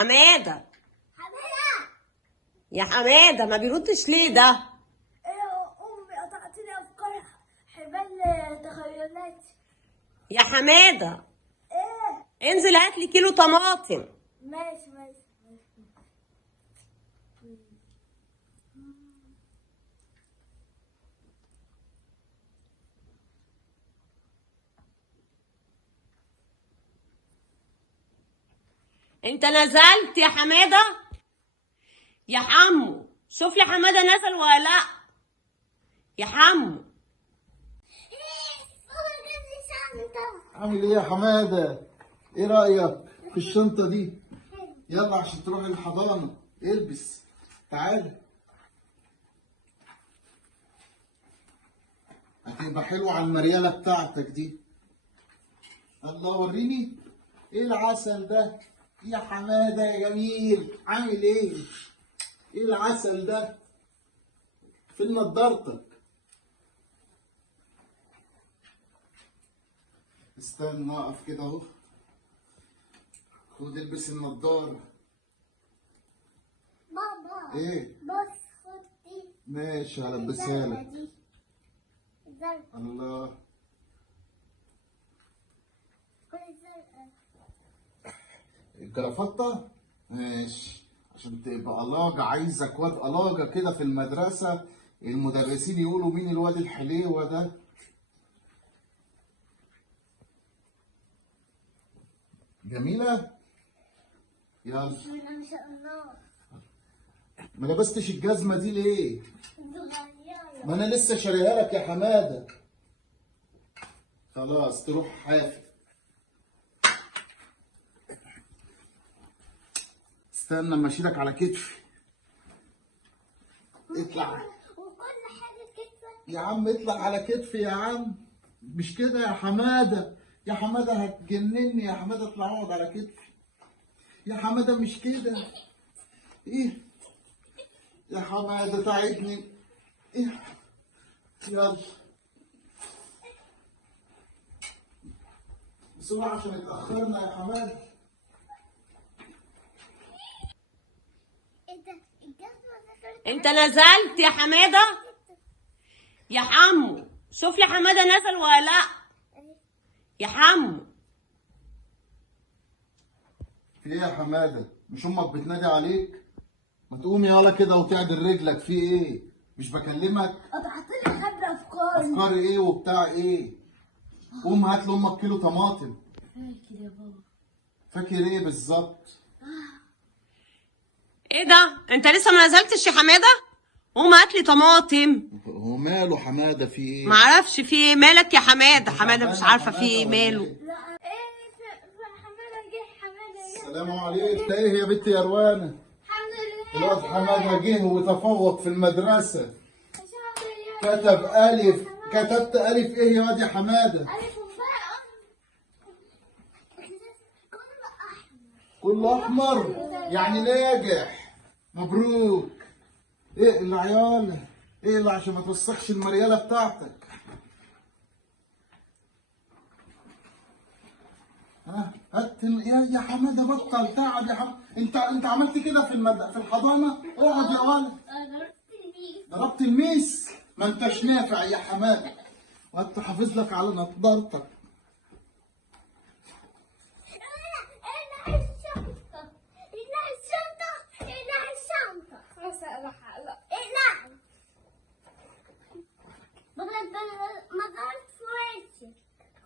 حمادة حمادة. يا حمادة ما بيردش ليه ده؟ أمي قطعتني أفكار حبال تخيلاتي. يا حمادة إيه؟ انزل هات لي كيلو طماطم. ماشي ماشي. انت نزلت يا حمادة؟ يا حمو شوف لي حمادة نزل ولا لا؟ يا حمو بابا جاب لي شنطة. عامل ايه يا حماده؟ ايه رايك في الشنطه دي؟ يلا عشان تروح الحضانه البس. تعال هتبقى حلوه على المرياله بتاعتك دي. الله وريني ايه العسل ده يا حماده يا جميل. عامل ايه؟ ايه العسل ده؟ فين نضارتك؟ استنى اقف كده اهو. خد البس النضاره. بابا ايه؟ بص خد دي. ماشي هلبسها لك. دي الزرقاء. الله. خد الزرقاء. الجرافطة ماشي عشان تبقى ألاجة. عايزك واد ألاجة كده في المدرسة، المدرسين يقولوا مين الواد الحليوة ده. جميلة. يلا. بسم الله ما شاء الله. ما لبستش الجزمة دي ليه؟ صغيرة. ما أنا لسه شاريها لك يا حمادة. خلاص تروح حافي. استنى اما اشيلك على كتفي. اطلع وكل حاجة كده. يا عم، اطلع على كتفي يا عم. مش كده يا حماده. يا حماده هتجنني يا حماده. اطلع اقعد على كتفي يا حماده. مش كده. ايه يا حماده تعبني. ايه يلا بسرعه عشان اتاخرنا يا حماده. ايه ده؟ الجزمة ذكرت. انت نزلت يا حمادة؟ يا حمو شوف لي حمادة نزل ولا لا؟ يا حمو في ايه يا حماده؟ مش امك بتنادي عليك؟ ما تقوم يلا كده وتعدل رجلك. في ايه؟ مش بكلمك؟ قطعت لي حبل أفكاري. افكار ايه وبتاع ايه؟ قوم هات لامك كيلو طماطم. فاكر يا بابا. فاكر ايه بالظبط؟ ايه ده؟ انت لسه ما نزلتش يا حمادة؟ قوم هات لي طماطم. هو ماله حماده؟ في ايه؟ معرفش في ايه مالك يا حمادة. حمادة تعبان مش يا عارفة في حمادة ايه ولا ماله. إيه؟ لا حمادة جه. حمادة جه. السلام عليكم. ده ايه يا بنت يا روانه؟ الحمد لله. الواد حماده جه وتفوق في المدرسه. الحمد لله. كتب الف. كتبت الف ايه يا واد يا حماده؟ ألف وباء. كله احمر يعني ناجح. مبروك. ايه اللي عيال؟ ايه اللي عشان ما توسخش المرياله بتاعتك؟ ها هات يا حماده بطل تعب يا حماده. انت عملت كده في الحضانه. اقعد يا ولد. ضربت الميس. ما انتش نافع يا حماده. وانت حافظ لك على نضارتك.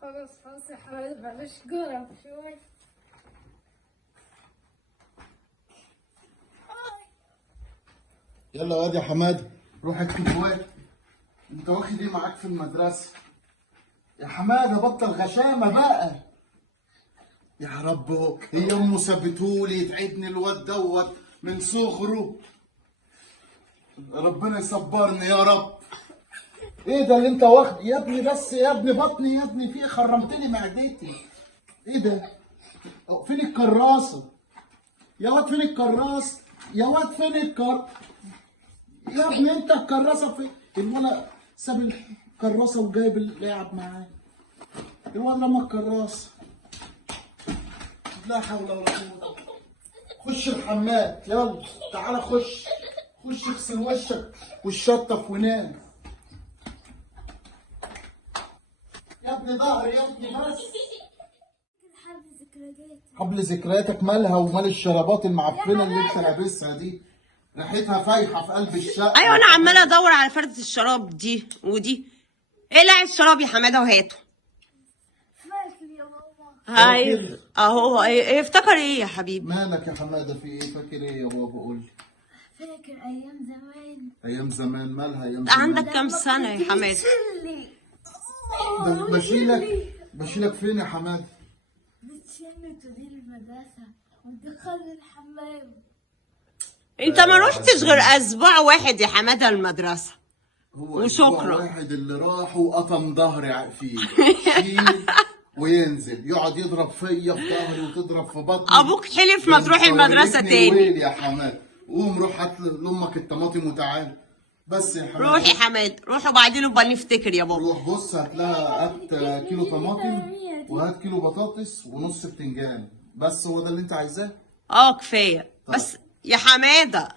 خلاص خلاص يا حماد بلاش جرب شوية. يلا يا واد يا حماده روح اكتب الواجب. انت واخد ايه معاك في المدرسه؟ يا حماده بطل غشامه بقى. يا رب هي امه سابتهولي يتعبني الواد دوت من صغره. ربنا يصبرني يا رب. ايه ده اللي انت واخد يا ابني؟ بس يا ابني بطني يا ابني. في ايه؟ خرمتلي معدتي. ايه ده؟ فين الكراسه يا واد؟ فين الكراسه يا واد؟ فين يا ابني انت الكراسه فين؟ الولد ساب الكراسه وجايب اللعب معاه. الولد رمى الكراسه. لا حول ولا قوه. خش الحمام يلا. تعالى خش اغسل وشك والشطف ونام. يا ابني ظهري يا ابني بس. حبل ذكرياتك مالها ومال الشرابات المعفنه اللي انت لابسها دي؟ ريحتها فايحه في قلب الشقه. ايوه انا عماله ادور على فردة الشراب دي ودي. اقلع الشراب يا حماده وهاته. فاكر يا ماما. هاي اهو افتكر ايه يا حبيبي؟ مالك يا حماده في ايه؟ فاكر ايه يا بابا؟ قول لي. فاكر ايام زمان. ايام زمان مالها ايام زمان؟ عندك كام سنه يا حماده؟ بشيلك فين يا حماده؟ بتشيلني تدير المدرسة وتدخلني الحمام. انت ما روحتش غير اسبوع واحد يا حماده المدرسه. هو وشكرا. أسبوع واحد اللي راح وقطم ظهري فيه. يشيل وينزل يقعد يضرب فيا في ظهري وتضرب في بطني. ابوك حلف ما تروح المدرسه تاني. ويل يا حماد. قوم روح هات لامك الطماطم وتعال. بس يا حماد روح يا حماد روح وبعدين نبقى نفتكر يا بابا. روح بص هات لها هات كيلو طماطم وهات كيلو بطاطس ونص بتنجان. بس هو ده اللي انت عايزاه؟ كفايه. بس يا حماده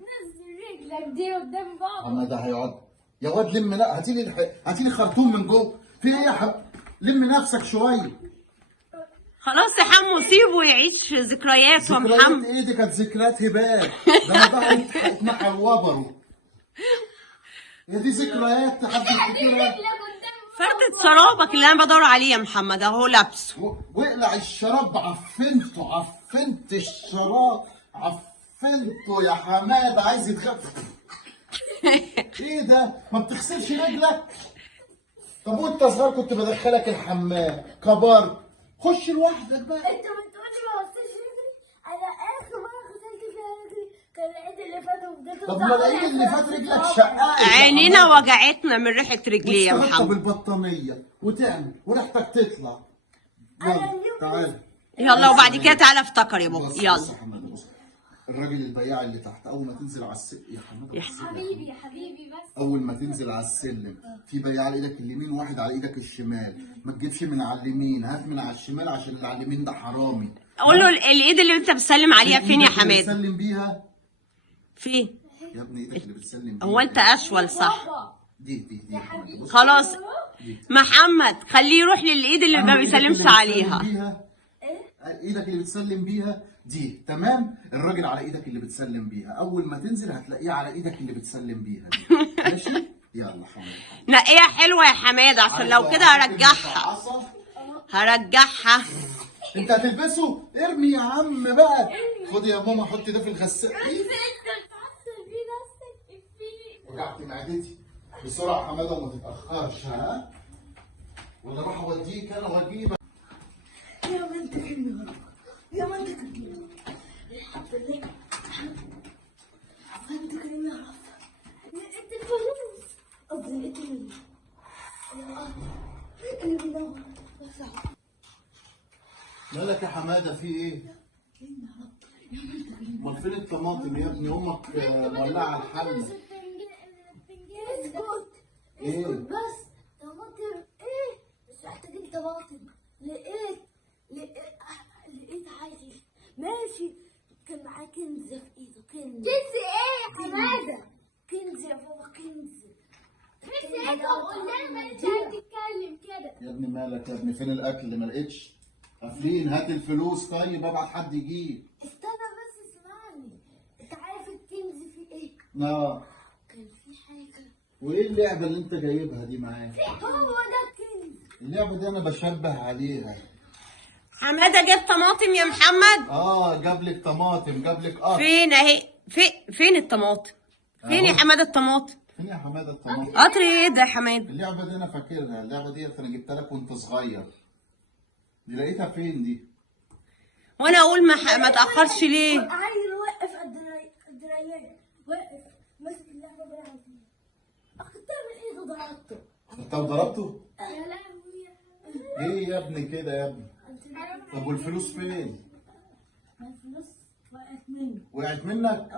نزل رجلك دي قدام بابا. حماده هيقعد يا واد. لم لا هاتيلي خرطوم من جوه. في ايه يا حبيبي؟ لم نفسك شويه. خلاص يا حمو سيبه يعيش ذكرياته يا ذكريات محمد. ايه دي؟ كانت ذكريات هبال. ده انا ضهري اتمحى وبره. هي دي ذكريات حد يفتكرها؟ فردة شرابك اللي انا بدور عليه يا محمد اهو لابسه. واقلع الشراب. عفنت الشراب عفنته يا حماد. عايز يتخفف. ايه ده؟ ما بتغسلش رجلك؟ طب وانت صغير كنت بدخلك الحمام. كبرت خش لوحدك بقى. انت بتقولي ما غسلتش رجلي؟ انا اخر مره غسلت فيها رجلي كان العيد اللي فات وفضلت. طب ما العيد اللي فات رجلك شققت. عينينا وجعتنا من ريحه رجليه يا وتستخبى محمد. بالبطانيه وتعمل وريحتك تطلع. يلا تعالى. يلا وبعد كده تعالى افتكر يا بابا. بص يلا يا حماده بص. الراجل البياع اللي تحت اول ما تنزل على السلم يا حماده بص يا حبيبي يا حبيبي بس. اول ما تنزل على السلم في بياع على ايدك اليمين وواحد على ايدك الشمال. ما تجيبش من على اليمين هات من على الشمال عشان اللي على اليمين ده حرامي. قول له الايد اللي انت بتسلم عليها فين يا إيدك اللي حماد؟ بتسلم بيها فين؟ يا ابني ايدك اللي بتسلم بيها. هو انت اشول صح؟ بابا دي يا حماده بص. خلاص محمد خليه يروح للايد اللي ما أما إيدك بيسلمش اللي بتسلم عليها. بيها ايدك اللي بتسلم بيها دي تمام. الراجل على ايدك اللي بتسلم بيها. اول ما تنزل هتلاقيه على ايدك اللي بتسلم بيها دي. ماشي يلا حماده. نقيها حلوه يا حماد عشان لو كده هرجعها. هرجعها. انت هتلبسه؟ ارمي يا عم بقى. خد يا ماما حط ده في الغسالة. وجعت معدتي. بسرعة حمادة وما تتأخرش ها؟ ولا راح اوديك انا واجيبك. يا بنت كلمة يا بنت كلمة. الحمد لله بنت كلمة. لقيت الفلوس. قصدي لقيت اللي بينور. مالك يا حمادة في ايه؟ امال فين الطماطم يا ابني؟ امك مولعة الحلة. اسكت بس. طماطم ايه؟ مش محتاجين طماطم. لقيت عادي ماشي. كان معاه كنز في ايده. كنز ايه يا حماده؟ كنز يا بابا كنز. كنز ايه؟ طب قلنا ما انت تتكلم كده. يا ابني مالك يا ابني؟ فين الاكل؟ ما لقيتش. قافلين. هات الفلوس طيب ابعت حد يجيب. استنى بس اسمعني. انت عارف الكنز فيه ايه؟ كان في حاجه. وايه اللعبة اللي انت جايبها دي معاك؟ هو ده الكنز. اللعبة دي انا بشبه عليها. حماده جاب طماطم يا محمد. جاب لك طماطم جاب لك قطر. فين اهي؟ فين الطماطم؟ فين يا حماده الطماطم؟ فين يا حماده الطماطم؟ قطر ايه ده يا حماده؟ اللعبة دي انا فاكرها. اللعبة دي انا جبتها لك وانت صغير. دي لقيتها فين دي؟ وانا اقول ما تاخرش ليه؟ عيل واقف الدرايات واقف ماسك اللعبه بيلعب فيها. اخدتها من ايده ضربته. انت ضربته؟ يا لهوي. ايه يا ابني كده يا ابني؟ طب والفلوس فين؟ الفلوس وقعت منه. وقعت منك؟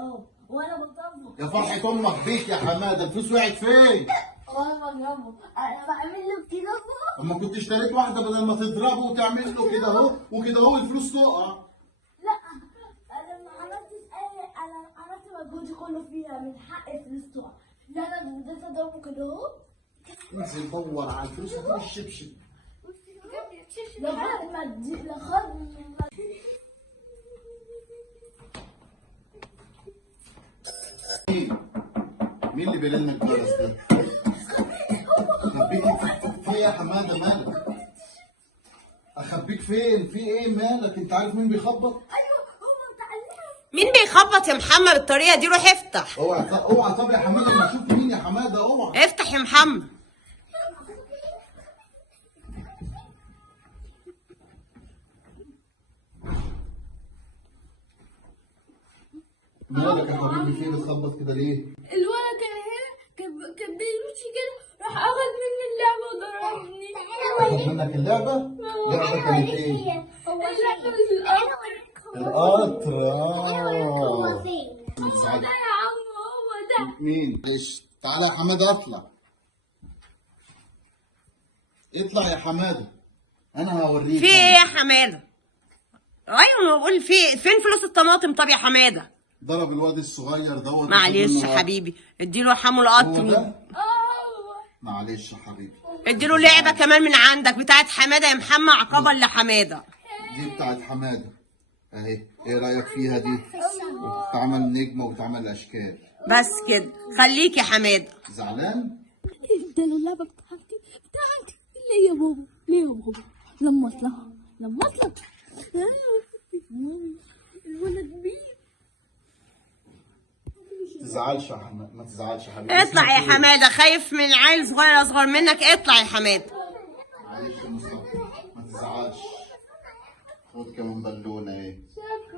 وانا بضربه. يا فرحة امك بيك يا حماده. الفلوس وقعت فين؟ وانا بضربه. انا بعمل له كده اهو. اما كنت اشتريت واحده بدل ما تضربه وتعمل له كده اهو وكده اهو الفلوس تقع. لا مجهودي كله فيها من حق الفلوس تقع. لا انا بديت اضربه كده اهو انزل دور على الفلوس وخد الشبشب. لغايه ما مين اللي بيرن الجرس ده؟ اخبيك في ايه يا حماده مالك؟ اخبيك فين؟ في ايه مالك؟ انت عارف مين بيخبط؟ ايوه هو متعلم. مين بيخبط يا محمد بالطريقه دي؟ روح افتح. اوعى طب يا حماده لما اشوف مين يا حماده اوعى. افتح يا محمد. مالك يا حبيبي في بتخبط كده ليه؟ الولد كان هنا كان بيمشي كده راح اخذ مني اللعبه وضربني. اخد منك اللعبه؟ اللعبه كانت ايه؟ اللعبه القطر ده يا عم هو ده. مين؟ ليش؟ تعالى يا حماده اطلع. اطلع يا حماده انا هوريك. في ايه يا حماده؟ ايوه انا بقول فين فلوس الطماطم؟ طب يا حماده ضرب الواد الصغير دوت. معلش يا حبيبي اديله حمو القطر. معلش يا حبيبي. اديله لعبه كمان من عندك بتاعت حماده يا محمد، عقابا لحماده. دي بتاعت حماده اهي، ايه رايك فيها دي؟ وبتتعمل نجمه وبتتعمل اشكال. بس كده خليك يا حماده. زعلان؟ انت اللعبه بتاعتي ليه يا بابا؟ ليه يا بابا؟ لما اطلع الولد بيه. ما تزعلش يا حماده، ما تزعلش يا حبيبي. اطلع يا حماده، خايف من عيل صغير اصغر منك؟ اطلع يا حماده. معلش يا مصطفى ما تزعلش. خد كمان بالونه اهي.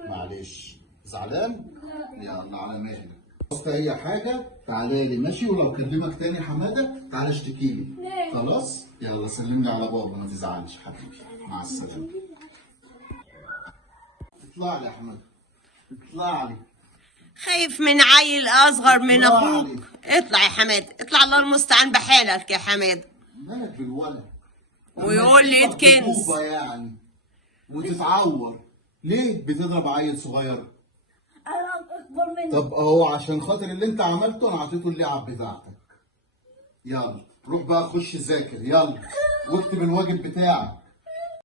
معلش زعلان؟ يلا على مهلك. بص اي حاجه تعالى لي ماشي، ولو كلمك تاني حماده تعالى اشتكي لي. خلاص؟ يلا سلم لي على بابا ما تزعلش حبيبي. مع السلامه. اطلع لي يا حماده. اطلع لي. خايف من عيل اصغر من اطلع اخوك؟ لي. اطلع يا حماده، اطلع الله المستعان بحالك يا حماده. مالك بالولد؟ ويقول لي ايد كنز. طوبة يعني وتتعور ليه؟ بتضرب عيل صغير؟ انا اكبر مني. طب اهو عشان خاطر اللي انت عملته انا اعطيته اللعب بتاعتك. يلا روح بقى خش ذاكر يلا، واكتب الواجب بتاعك.